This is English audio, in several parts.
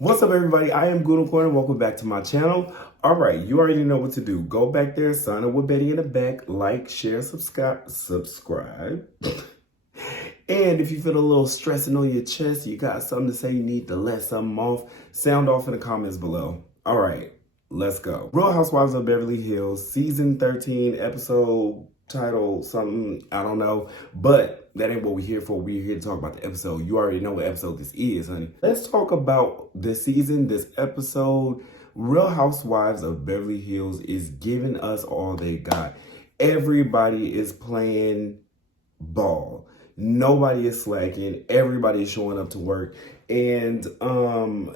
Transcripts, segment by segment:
What's up, everybody? I am Good Corner. Welcome back to my channel. All right, you already know what to do. Go back there, sign up with Betty in the back, like, share, subscribe. And if you feel a little stressing on your chest, you got something to say, you need to let something off, sound off in the comments below. All right, let's go. Real Housewives of Beverly Hills, season 13, episode title, something, I don't know. But that ain't what we're here for. We're here to talk about the episode. You already know what episode this is, honey. Let's talk about this season, this episode. Real Housewives of Beverly Hills is giving us all they got. Everybody is playing ball. Nobody is slacking. Everybody is showing up to work. And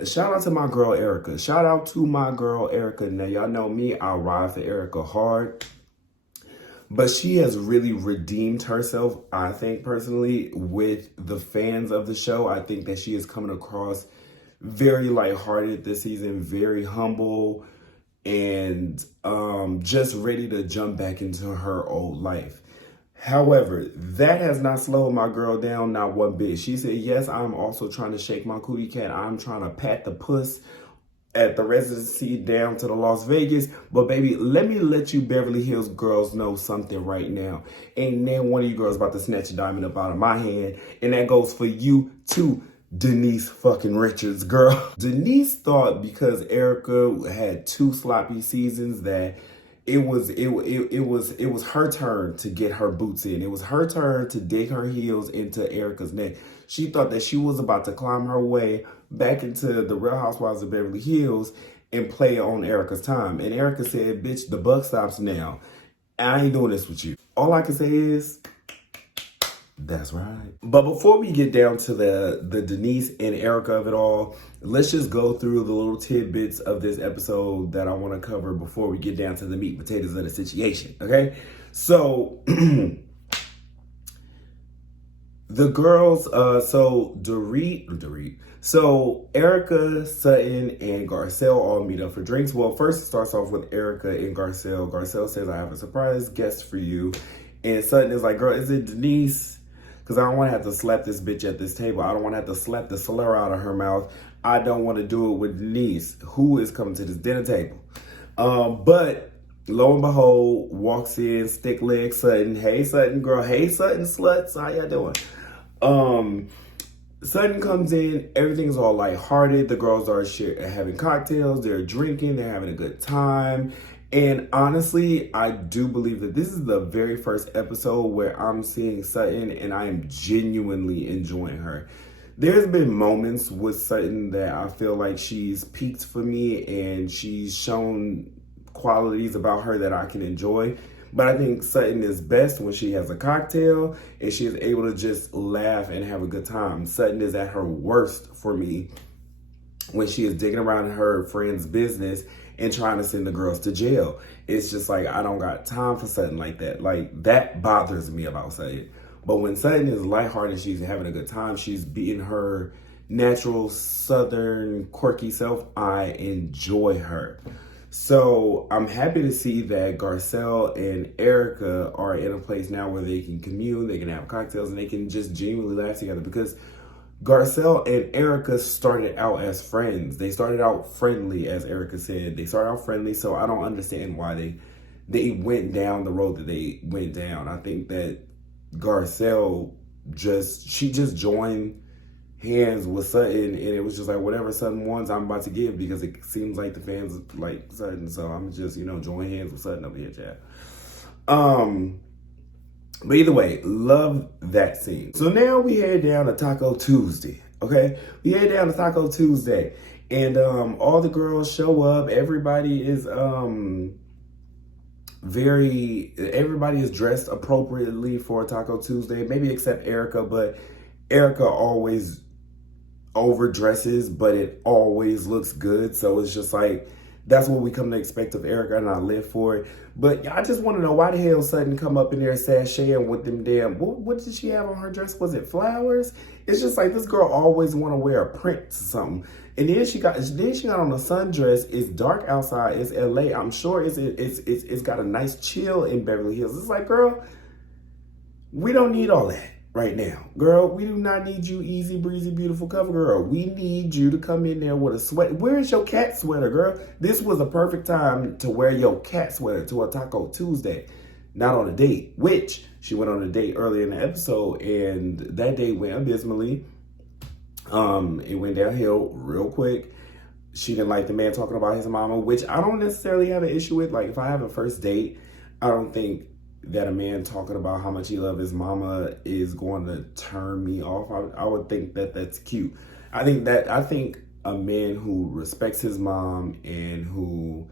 shout out to my girl Erika. Shout out to my girl Erika. Now, y'all know me. I ride for Erika hard. But she has really redeemed herself, I think, personally, with the fans of the show. I think that she is coming across very lighthearted this season, very humble, and just ready to jump back into her old life. However, that has not slowed my girl down, not one bit. She said, yes, I'm also trying to shake my cootie cat. I'm trying to pat the puss at the residency down to the Las Vegas. But baby, let me let you Beverly Hills girls know something right now. Ain't now one of you girls about to snatch a diamond up out of my hand. And that goes for you too, Denise fucking Richards, girl. Denise thought because Erika had 2 sloppy seasons that it was her turn to get her boots in. It was her turn to dig her heels into Erika's neck. She thought that she was about to climb her way back into the Real Housewives of Beverly Hills and play on Erika's time. And Erika said, bitch, the buck stops now. I ain't doing this with you. All I can say is, that's right. But before we get down to the Denise and Erika of it all, let's just go through the little tidbits of this episode that I want to cover before we get down to the meat and potatoes of the situation, okay? So, the girls, so Erika, Sutton, and Garcelle all meet up for drinks. Well, first it starts off with Erika and Garcelle. Garcelle says, I have a surprise guest for you. And Sutton is like, girl, is it Denise? Because I don't want to have to slap this bitch at this table. I don't want to have to slap the slur out of her mouth. I don't want to do it with Denise, who is coming to this dinner table. But lo and behold, walks in, stick leg Sutton. Hey, Sutton, girl. Hey, Sutton, sluts. How y'all doing? Sutton comes in. Everything's all lighthearted. The girls are having cocktails. They're drinking. They're having a good time. And honestly, I do believe that this is the very first episode where I'm seeing Sutton and I am genuinely enjoying her. There's been moments with Sutton that I feel like she's peaked for me and she's shown qualities about her that I can enjoy. But I think Sutton is best when she has a cocktail and she is able to just laugh and have a good time. Sutton is at her worst for me when she is digging around her friend's business and trying to send the girls to jail. It's just like, I don't got time for Sutton like that. Like, that bothers me about Sutton. But when Sutton is lighthearted, she's having a good time, she's being her natural Southern quirky self, I enjoy her. So I'm happy to see that Garcelle and Erika are in a place now where they can commune, they can have cocktails, and they can just genuinely laugh together. Because Garcelle and Erika started out as friends. They started out friendly, as Erika said. They started out friendly, so I don't understand why they went down the road that they went down. I think that Garcelle just joined hands with Sutton, and it was just like, whatever Sutton wants, I'm about to give, because it seems like the fans like Sutton, so I'm just, join hands with Sutton over here, Chad. But either way, love that scene. So now we head down to Taco Tuesday, okay? We head down to Taco Tuesday, and all the girls show up. Everybody is everybody is dressed appropriately for Taco Tuesday, maybe except Erika, but Erika always overdresses, but it always looks good. So it's just like, that's what we come to expect of Erika, and I live for it. But I just want to know, why the hell Sutton come up in there sashaying with them damn, what did she have on her dress? Was it flowers? It's just like, this girl always want to wear a print to something. And then she got on a sundress. It's dark outside. It's LA. I'm sure it's got a nice chill in Beverly Hills. It's like, girl, we don't need all that. right now. Girl, we do not need you easy breezy beautiful cover girl. We need you to come in there with a sweat. Where is your cat sweater, girl? This was a perfect time to wear your cat sweater to a Taco Tuesday, not on a date, which she went on a date earlier in the episode, and that date went abysmally. It went downhill real quick. She didn't like the man talking about his mama, which I don't necessarily have an issue with. Like, if I have a first date, I don't think that a man talking about how much he loves his mama is going to turn me off. I would think that that's cute. I think a man who respects his mom and who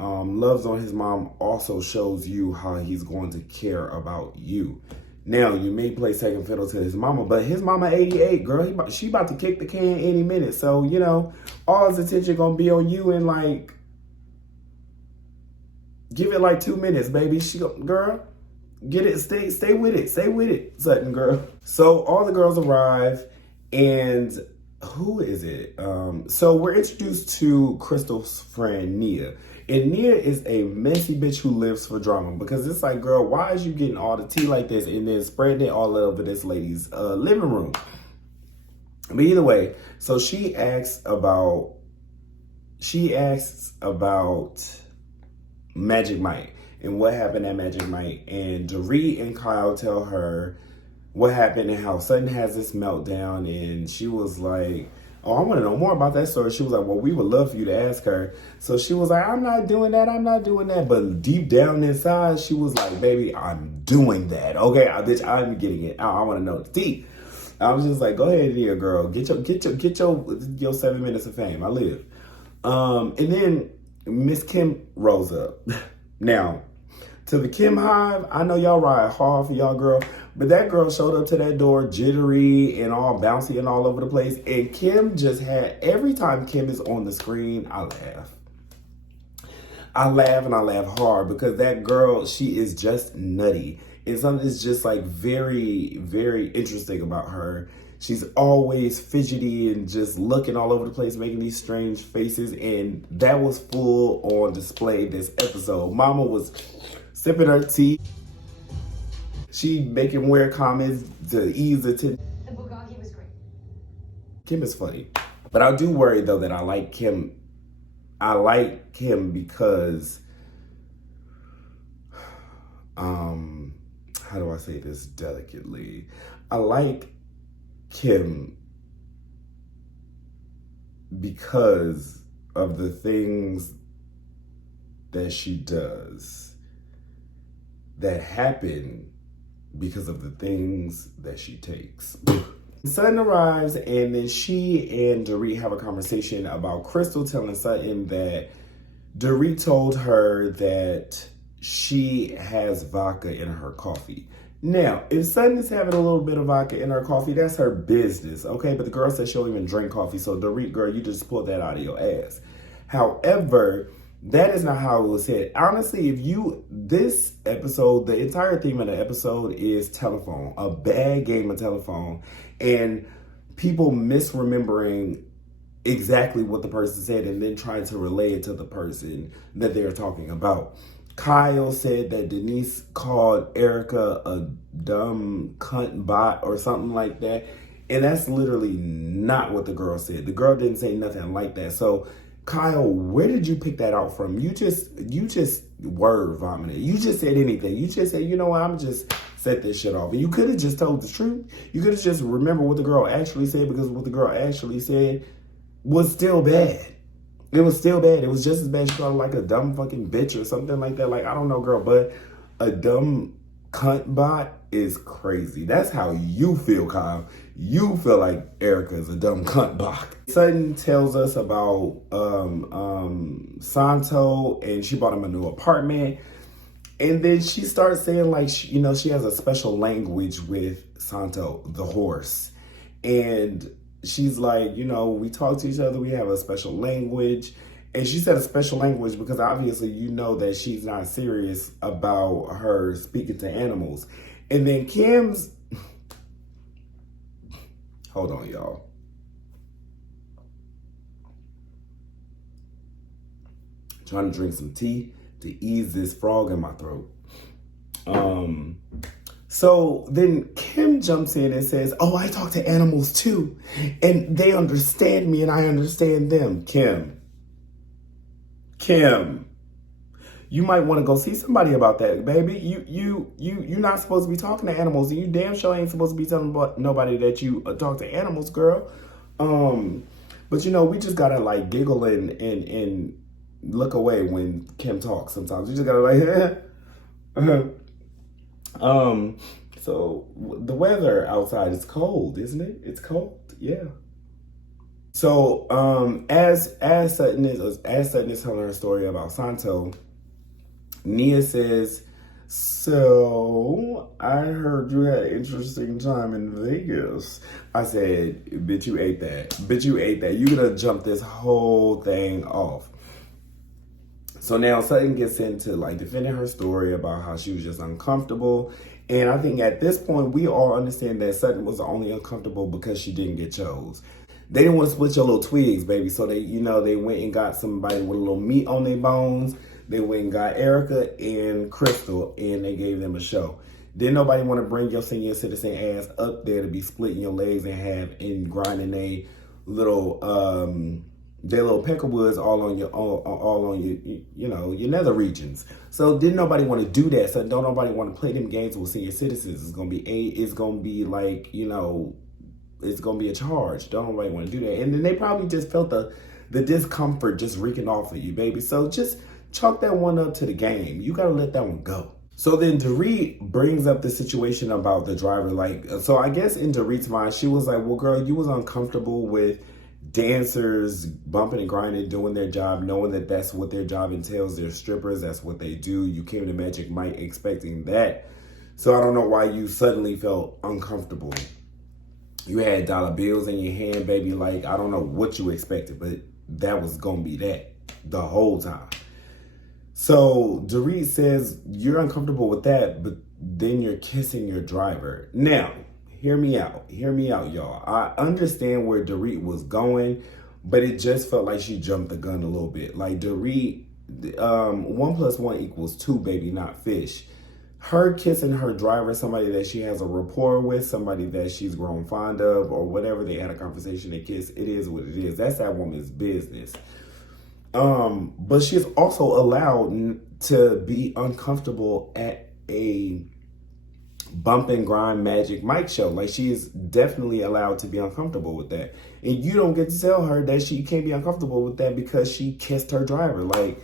loves on his mom also shows you how he's going to care about you. Now, you may play second fiddle to his mama, but his mama 88, girl. She about to kick the can any minute. So, you know, all his attention gonna be on you, and like, give it like 2 minutes, baby. Girl, get it. Stay with it. Stay with it, Sutton, girl. So all the girls arrive, and who is it? So we're introduced to Crystal's friend, Nia. And Nia is a messy bitch who lives for drama, because it's like, girl, why is you getting all the tea like this and then spreading it all over this lady's living room? But either way, so she asks about Magic Mike and what happened at Magic Mike. And Dorit and Kyle tell her what happened and how Sutton has this meltdown. And she was like, oh, I want to know more about that story. She was like, well, we would love for you to ask her. So she was like, I'm not doing that. But deep down inside, she was like, baby, I'm doing that. Okay, bitch, I'm getting it. I want to know the tea. I was just like, go ahead, dear girl. Get your 7 minutes of fame. I live. And then Miss Kim rose up. Now, to the Kim Hive, I know y'all ride hard for y'all girl, but that girl showed up to that door jittery and all bouncy and all over the place. And Kim just had, every time Kim is on the screen, I laugh. I laugh and I laugh hard, because that girl, she is just nutty. And something's just like very, very interesting about her. She's always fidgety and just looking all over the place, making these strange faces. And that was full on display this episode. Mama was sipping her tea. She making weird comments to ease the tension. The bulgogi was great. Kim is funny. But I do worry, though, that I like Kim. I like Kim because, how do I say this delicately? I like Kim because of the things that she does that happen because of the things that she takes. Sutton arrives, and then she and Dorit have a conversation about Crystal telling Sutton that Dorit told her that she has vodka in her coffee. Now, if Sutton is having a little bit of vodka in her coffee, that's her business, okay? But the girl said she don't even drink coffee, so Dorit, girl, you just pulled that out of your ass. However, that is not how it was said. Honestly, this episode, the entire theme of the episode is telephone, a bad game of telephone, and people misremembering exactly what the person said and then trying to relay it to the person that they're talking about. Kyle said that Denise called Erika a dumb cunt bot or something like that. And that's literally not what the girl said. The girl didn't say nothing like that. So, Kyle, where did you pick that out from? You just word vomited. You just said anything. You just said, you know what, I'm just set this shit off. And you could have just told the truth. You could have just remembered what the girl actually said, because what the girl actually said was still bad. It was still bad. It was just as bad. She called her like a dumb fucking bitch or something like that. Like, I don't know, girl, but a dumb cunt bot is crazy. That's how you feel, Kyle. You feel like Erika is a dumb cunt bot. Sutton tells us about Santo, and she bought him a new apartment. And then she starts saying, like, she has a special language with Santo, the horse. And she's like, we talk to each other, we have a special language. And she said a special language because obviously you know that she's not serious about her speaking to animals. And then Kim's, hold on, y'all. Trying to drink some tea to ease this frog in my throat. So then Kim jumps in and says, oh, I talk to animals too. And they understand me and I understand them. Kim, you might want to go see somebody about that, baby. You're not supposed to be talking to animals, and you damn sure ain't supposed to be telling nobody that you talk to animals, girl. But we just gotta like giggle and look away when Kim talks. Sometimes you just gotta like, So the weather outside is cold, isn't it? It's cold, yeah. So as Sutton is telling her story about Santo, Nia says, so I heard you had an interesting time in Vegas. I said, bitch, you ate that. Bitch, you ate that. You're gonna jump this whole thing off. So now Sutton gets into like defending her story about how she was just uncomfortable. And I think at this point, we all understand that Sutton was only uncomfortable because she didn't get chose. They didn't want to split your little twigs, baby. So they went and got somebody with a little meat on their bones. They went and got Erika and Crystal, and they gave them a show. Didn't nobody want to bring your senior citizen ass up there to be splitting your legs in half and grinding their little peckerwoods all on your nether regions. So didn't nobody want to do that. So don't nobody want to play them games with senior citizens. It's gonna be like it's gonna be a charge. Don't nobody want to do that. And then they probably just felt the discomfort just reeking off of you, baby. So just chalk that one up to the game. You gotta let that one go. So then Dorit brings up the situation about the driver. So I guess in Dorit's mind, she was like, well, girl, you was uncomfortable with dancers bumping and grinding, doing their job, knowing that that's what their job entails. They're strippers. That's what they do. You came to Magic Mike expecting that. So I don't know why you suddenly felt uncomfortable. You had dollar bills in your hand, baby. Like, I don't know what you expected, but that was going to be that the whole time. So Dorit says, you're uncomfortable with that, but then you're kissing your driver. Now, hear me out, y'all. I understand where Dorit was going, but it just felt like she jumped the gun a little bit. Like Dorit, 1 + 1 = 2, baby, not fish. Her kissing her driver, somebody that she has a rapport with, somebody that she's grown fond of, or whatever, they had a conversation, they kiss, it is what it is. That's that woman's business. But she's also allowed to be uncomfortable at a bump and grind Magic Mike show. Like, she is definitely allowed to be uncomfortable with that. And you don't get to tell her that she can't be uncomfortable with that because she kissed her driver. Like,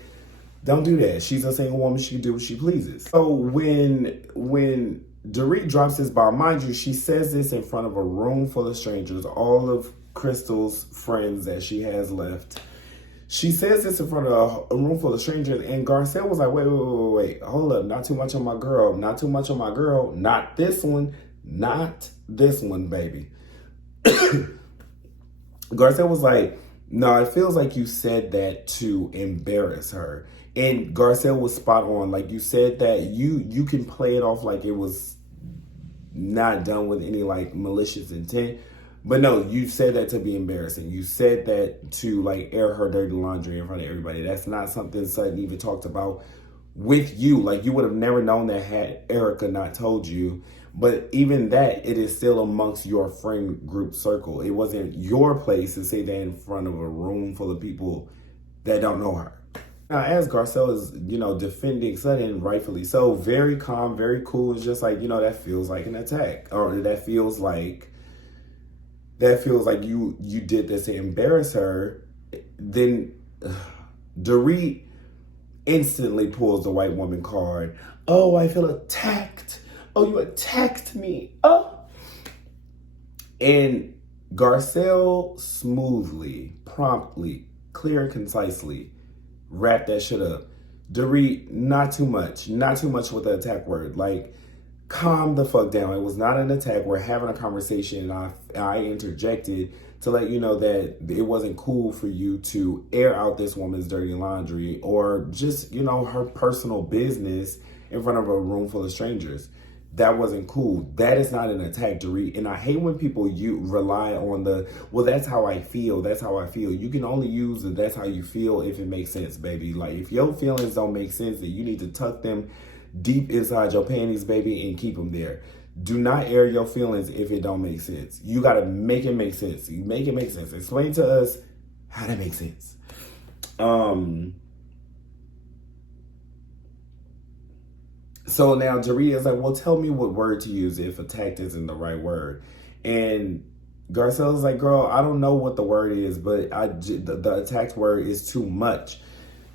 don't do that. She's a single woman. She can do what she pleases. So when Dorit drops this bomb, mind you, she says this in front of a room full of strangers, all of Crystal's friends that she has left. She says this in front of a room full of strangers, and Garcelle was like, wait, hold up, not too much on my girl, not too much on my girl, not this one, baby. Garcelle was like, no, it feels like you said that to embarrass her. And Garcelle was spot on. Like, you said that you can play it off like it was not done with any like malicious intent. But no, you said that to be embarrassing. You said that to like air her dirty laundry in front of everybody. That's not something Sutton even talked about with you. Like, you would have never known that had Erika not told you. But even that, it is still amongst your friend group circle. It wasn't your place to say that in front of a room full of people that don't know her. Now, as Garcelle is, defending Sutton, rightfully so, very calm, very cool. It's just like, that feels like an attack. Or that feels like you did this to embarrass her. Then Dorit instantly pulls the white woman card. Oh, I feel attacked. Oh, you attacked me. Oh. And Garcelle smoothly, promptly, clear and concisely wrapped that shit up. Dorit, not too much with the attack word. Like, calm the fuck down. It was not an attack. We're having a conversation, and I interjected to let you know that it wasn't cool for you to air out this woman's dirty laundry or just, her personal business in front of a room full of strangers. That wasn't cool. That is not an attack, Dorit. And I hate when people rely on well, that's how I feel. That's how I feel. You can only use that's how you feel if it makes sense, baby. Like, if your feelings don't make sense, then you need to tuck them deep inside your panties, baby, and keep them there. Do not air your feelings if it don't make sense. You got to make it make sense. You make it make sense. Explain to us how that makes sense. So now Dorit is like, well, tell me what word to use if attacked isn't the right word. And Garcelle's like, girl, I don't know what the word is, but the attacked word is too much.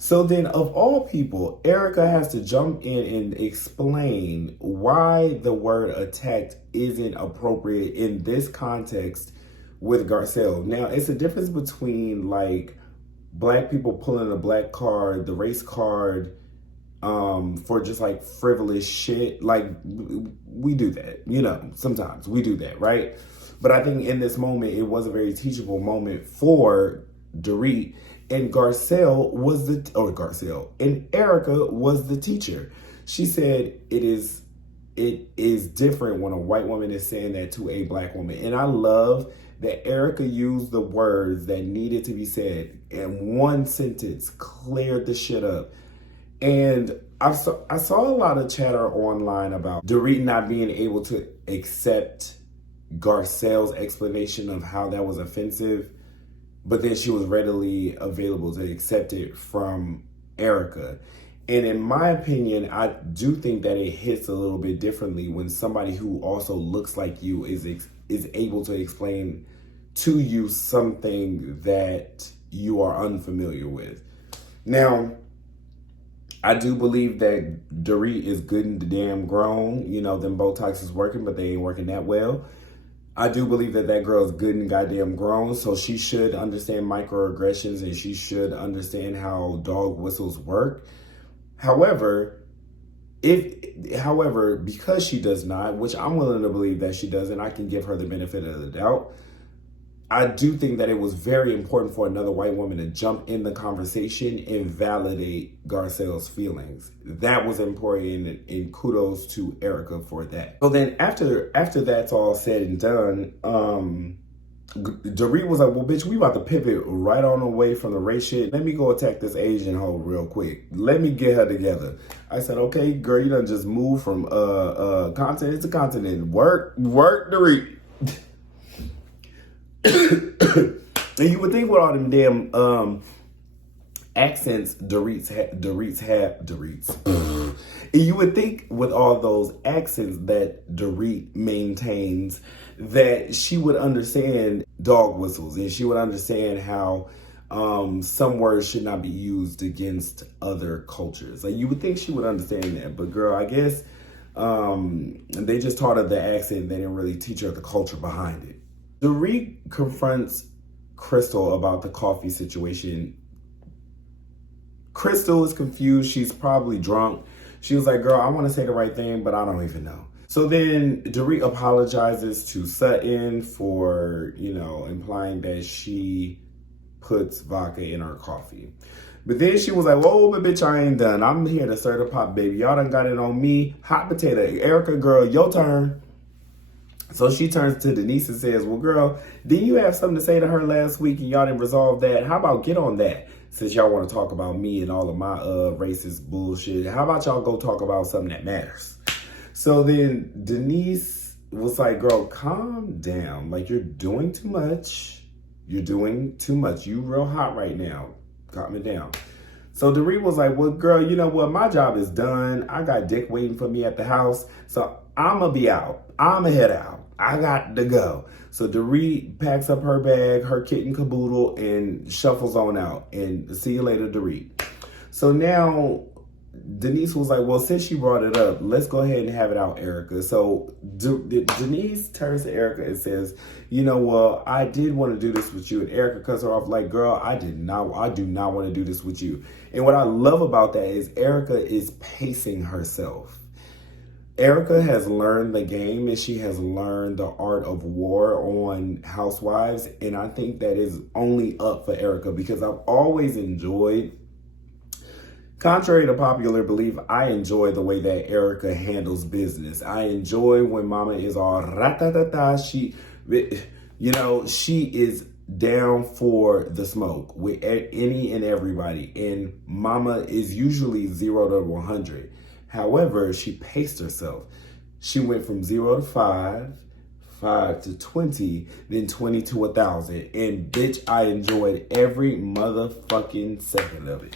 So then, of all people, Erika has to jump in and explain why the word attacked isn't appropriate in this context with Garcelle. Now, it's a difference between like black people pulling a black card, the race card, for just like frivolous shit. Like we do that, you know, sometimes we do that, right? But I think in this moment, it was a very teachable moment for Dorit. And Garcelle and Erika was the teacher. She said it is different when a white woman is saying that to a black woman. And I love that Erika used the words that needed to be said in one sentence, cleared the shit up. And I saw a lot of chatter online about Dorit not being able to accept Garcelle's explanation of how that was offensive. But then she was readily available to accept it from Erika. And in my opinion, I do think that it hits a little bit differently when somebody who also looks like you is able to explain to you something that you are unfamiliar with. Now, I do believe that Dorit is good and damn grown. You know, them Botox is working, but they ain't working that well. I do believe that that girl is good and goddamn grown, so she should understand microaggressions and she should understand how dog whistles work. However, because she does not, which I'm willing to believe that she doesn't, I can give her the benefit of the doubt. I do think that it was very important for another white woman to jump in the conversation and validate Garcelle's feelings. That was important, and kudos to Erika for that. So then after that's all said and done, Dorit was like, well, bitch, we about to pivot right on away from the race shit. Let me go attack this Asian hoe real quick. Let me get her together. I said, okay, girl, you done just moved from continent to continent. Work, Dorit. And you would think with all them damn accents Dorit's and you would think with all those accents that Dorit maintains that she would understand dog whistles and she would understand how some words should not be used against other cultures. Like you would think she would understand that, but girl, I guess they just taught her the accent. They didn't really teach her the culture behind it. Dorit confronts Crystal about the coffee situation. Crystal is confused. She's probably drunk. She was like, girl, I want to say the right thing, but I don't even know. So then Dorit apologizes to Sutton for, you know, implying that she puts vodka in her coffee. But then she was like, whoa, but bitch, I ain't done. I'm here to stir the pot, baby. Y'all done got it on me. Hot potato. Erika, girl, your turn. So she turns to Denise and says, well, girl, didn't you have something to say to her last week and y'all didn't resolve that? How about get on that? Since y'all want to talk about me and all of my racist bullshit, how about y'all go talk about something that matters? So then Denise was like, girl, calm down. Like, you're doing too much. You're doing too much. You real hot right now. Calm it down. So Dorit was like, well, girl, you know what? My job is done. I got Dick waiting for me at the house. So I'm going to be out. I'm going to head out. I got to go. So Dorit packs up her bag, her kit and caboodle, and shuffles on out. And see you later, Dorit. So now Denise was like, well, since she brought it up, let's go ahead and have it out, Erika. So Denise turns to Erika and says, you know, well, I did want to do this with you. And Erika cuts her off like, girl, I do not want to do this with you. And what I love about that is Erika is pacing herself. Erika has learned the game and she has learned the art of war on Housewives. And I think that is only up for Erika because I've always enjoyed, contrary to popular belief, I enjoy the way that Erika handles business. I enjoy when Mama is all ra-ta-ta-ta. She is down for the smoke with any and everybody. And Mama is usually 0 to 100. However, she paced herself. She went from 0 to 5, 5 to 20, then 20 to 1,000. And bitch, I enjoyed every motherfucking second of it.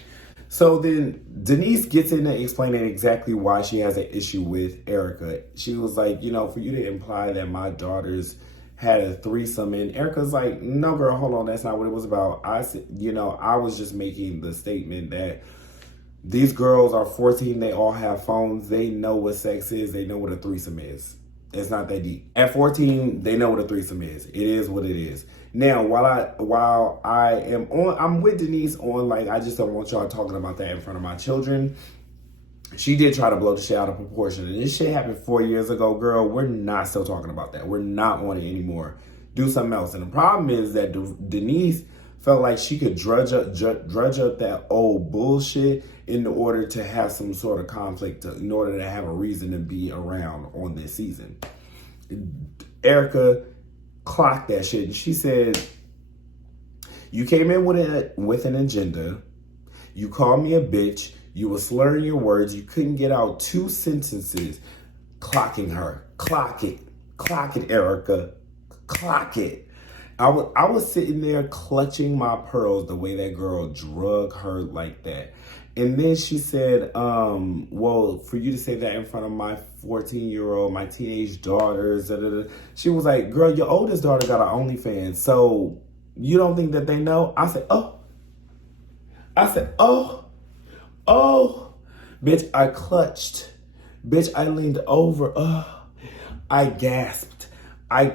So then Denise gets into explaining exactly why she has an issue with Erika. She was like, for you to imply that my daughters had a threesome, and Erika's like, no girl, hold on, that's not what it was about. I said, I was just making the statement that these girls are 14, they all have phones, they know what sex is, they know what a threesome is. It's not that deep. At 14, they know what a threesome is. It is what it is. Now, while I'm with Denise on, like, I just don't want y'all talking about that in front of my children. She did try to blow the shit out of proportion. And this shit happened 4 years ago, girl. We're not still talking about that. We're not on it anymore. Do something else. And the problem is that Denise felt like she could drudge up that old bullshit in order to have some sort of conflict, in order to have a reason to be around on this season. Erika clocked that shit, and she said, you came in with an agenda. You called me a bitch. You were slurring your words. You couldn't get out 2 sentences. Clocking her. Clock it. Clock it, Erika. Clock it. I was sitting there clutching my pearls the way that girl drug her like that. And then she said, well, for you to say that in front of my 14-year-old, my teenage daughters, she was like, girl, your oldest daughter got an OnlyFans, so you don't think that they know? I said, oh. Bitch, I clutched. Bitch, I leaned over. I gasped. I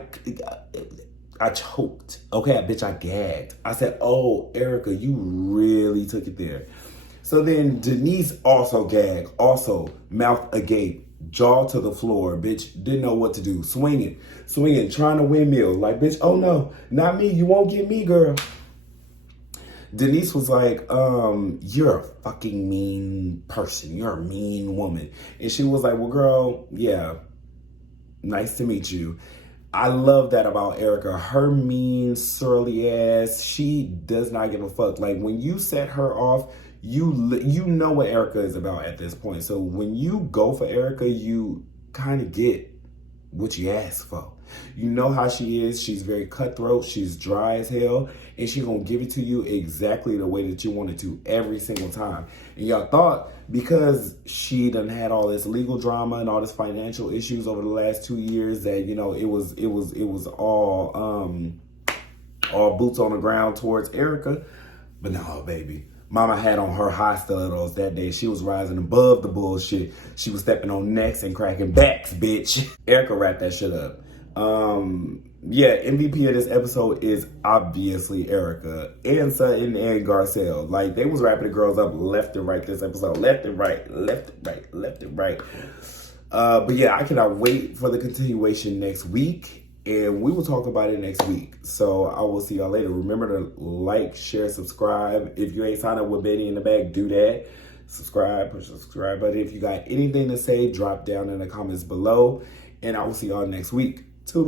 choked. Okay, bitch, I gagged. I said, oh, Erika, you really took it there. So then Denise also gagged, also mouth agape, jaw to the floor, bitch, didn't know what to do, swinging, trying to windmill, like, bitch, oh no, not me, you won't get me, girl. Denise was like, you're a fucking mean person, you're a mean woman. And she was like, well, girl, yeah, nice to meet you. I love that about Erika. Her mean, surly ass, she does not give a fuck. Like, when you set her off, you know what Erika is about at this point. So when you go for Erika, you kind of get what you ask for. You know how she is. She's very cutthroat. She's dry as hell. And she's going to give it to you exactly the way that you want it to every single time. And y'all thought because she done had all this legal drama and all this financial issues over the last 2 years that, it was all boots on the ground towards Erika. But no, baby. Mama had on her high stilettos that day. She was rising above the bullshit. She was stepping on necks and cracking backs, bitch. Erika wrapped that shit up. Yeah, MVP of this episode is obviously Erika and Sutton and Garcelle. Like, they was wrapping the girls up left and right this episode. Left and right. But yeah, I cannot wait for the continuation next week. And we will talk about it next week. So I will see y'all later. Remember to like, share, subscribe. If you ain't signed up with Betty in the Bag, do that. Subscribe, push the subscribe button. If you got anything to say, drop down in the comments below. And I will see y'all next week. Toodle.